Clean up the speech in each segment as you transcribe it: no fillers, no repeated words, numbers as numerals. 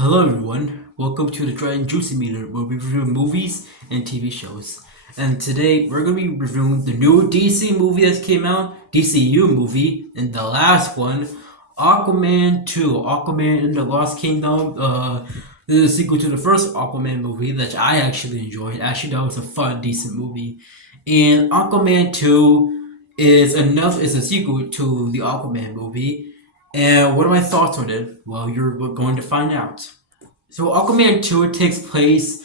Hello everyone, welcome to the Dry and Juicy Meter where we review movies and TV shows. And today we're going to be reviewing the new DC movie that came out, DCU movie, and the last one, Aquaman 2, Aquaman in the Lost Kingdom. This is a sequel to the first Aquaman movie that I actually enjoyed. Actually, that was a fun, decent movie. And Aquaman 2 is a sequel to the Aquaman movie. And what are my thoughts on it? Well, you're going to find out. So Aquaman 2 takes place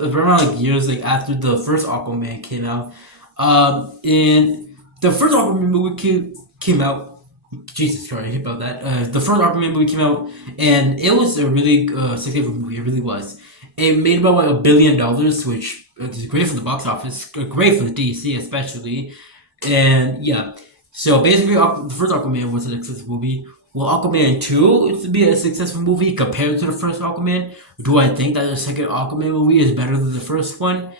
around years like after the first Aquaman came out. And the first Aquaman movie came out. Jesus Christ, about that. The first Aquaman movie came out, and it was a really successful movie. It really was. It made about like $1 billion, which is great for the box office, great for the DC especially. And yeah, so basically, the first Aquaman was a successful movie. Will Aquaman 2 is to be a successful movie compared to the first Aquaman? Do I think that the second Aquaman movie is better than the first one?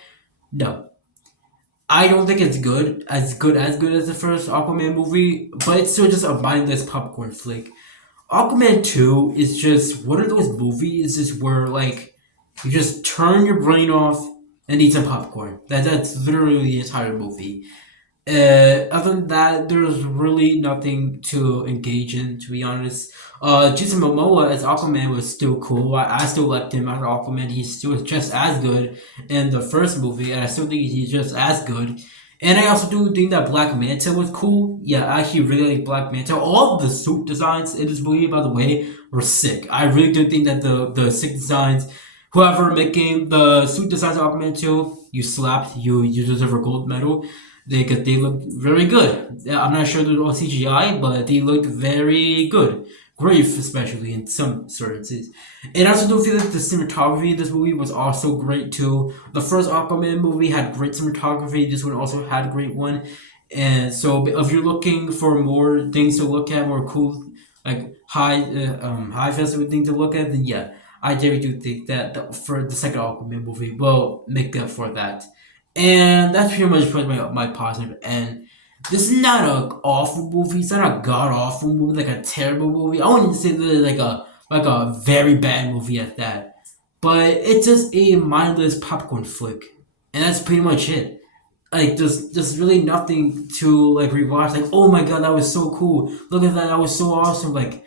No. I don't think it's good as the first Aquaman movie, but it's still just a mindless popcorn flick. Aquaman 2 is just one of those movies just where like you just turn your brain off and eat some popcorn. That's literally the entire movie. Other than that, there's really nothing to engage in, to be honest. Jason Momoa as Aquaman was still cool. I still liked him as Aquaman. He's still just as good in the first movie, and I still think he's just as good. And I also do think that Black Manta was cool. Yeah, I actually really like Black Manta. All of the suit designs in this movie, by the way, were sick. I really do think that the sick designs, whoever making the suit designs of Aquaman 2, you slapped, you deserve a gold medal. They look very good. I'm not sure they're all CGI, but they look very good. Grief, especially in some certain scenes. And I also do feel like the cinematography in this movie was also great too. The first Aquaman movie had great cinematography. This one also had a great one. And so, if you're looking for more things to look at, more cool, like high festival thing to look at, then yeah, I definitely do think that for the second Aquaman movie will make up for that. And that's pretty much my positive. And this is not a awful movie. It's not a god awful movie, like a terrible movie. I wouldn't say that it's like a very bad movie at that. But it's just a mindless popcorn flick, and that's pretty much it. Like there's really nothing to like rewatch. Like, oh my god, that was so cool. Look at that, that was so awesome. Like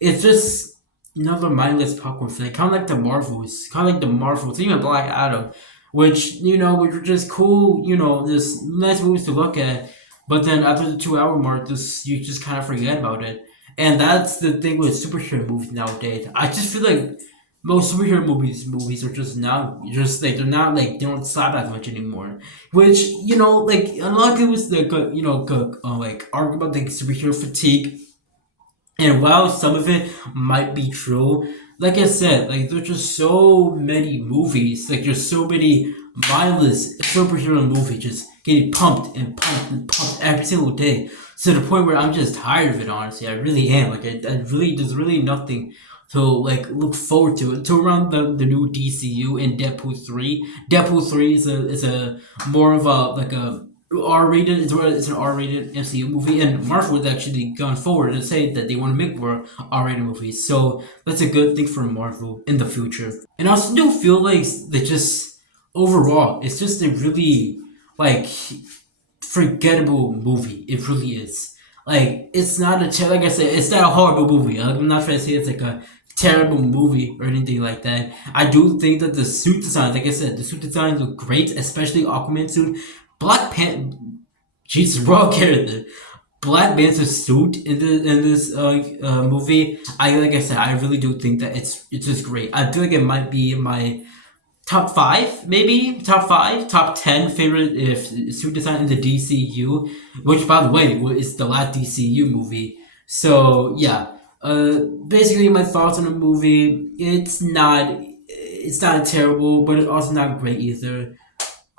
it's just another mindless popcorn flick, kind of like the Marvels, even Black Adam, which are just cool, just nice movies to look at. But then after the 2 hour mark, you just kind of forget about it. And that's the thing with superhero movies nowadays. I just feel like most superhero movies are just now just like they're not like they don't slap as much anymore. Which like a lot of people like like argue about like superhero fatigue, and while some of it might be true, like I said, like there's just so many movies, like there's so many mindless superhero movies just getting pumped and pumped and pumped every single day. To the point where I'm just tired of it, honestly. I really am. Like I really there's really nothing to like look forward to. To around the new DCU and Deadpool 3. Deadpool 3 is a more of a like a R-rated. It's an R-rated MCU movie, and Marvel has actually gone forward and say that they want to make more R-rated movies. So that's a good thing for Marvel in the future. And I also do feel like they just overall, it's just a really like forgettable movie. It really is. Like it's not like I said, it's not a horrible movie. Like, I'm not trying to say it's like a terrible movie or anything like that. I do think that the suit designs, like I said, the suit designs look great, especially Aquaman suit. Black Panther, Jesus, raw character. Black Panther's suit in this movie. Like I said, I really do think that it's just great. I feel like it might be my top five, maybe top 10 favorite if suit design in the DCU. Which, by the way, is the last DCU movie. So yeah, basically my thoughts on the movie. It's not terrible, but it's also not great either.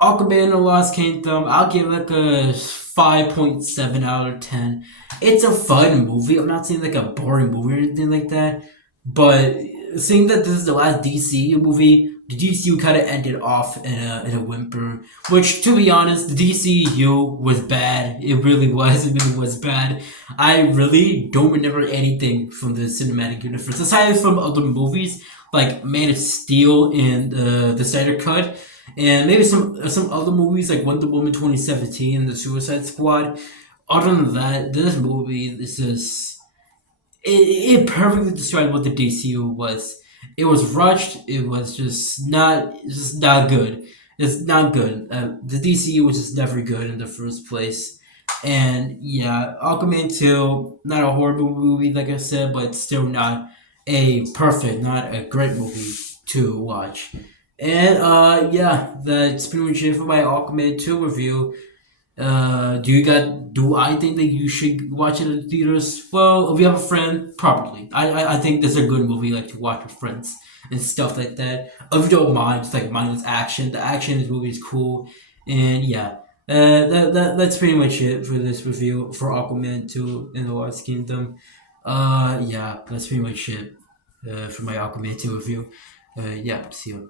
Aquaman and the Lost Kingdom, I'll give like a 5.7 out of 10. It's a fun movie. I'm not saying like a boring movie or anything like that. But seeing that this is the last DC movie the DCU kind of ended off in a whimper. Which, to be honest, the DCU was bad. It really was. It really was bad. I really don't remember anything from the cinematic universe aside from other movies like Man of Steel and the Snyder Cut, and maybe some other movies like Wonder Woman 2017 and the Suicide Squad. Other than that, this movie it perfectly described what the DCU was. It was rushed. It was just not good. It's not good. The DCU was just never good in the first place. And yeah, Aquaman 2, not a horrible movie, like I said, but still not not a great movie to watch. And yeah, that's pretty much it for my Aquaman 2 review. Do I think that you should watch it in theaters? Well, if you have a friend, probably. I think that's a good movie like to watch with friends and stuff like that. If you don't mind, just like mindless action. The action in this movie is cool, and yeah. That's pretty much it for this review for Aquaman 2 in the Lost Kingdom. Yeah, that's pretty much it for my Aquaman 2 review. Yeah, see you.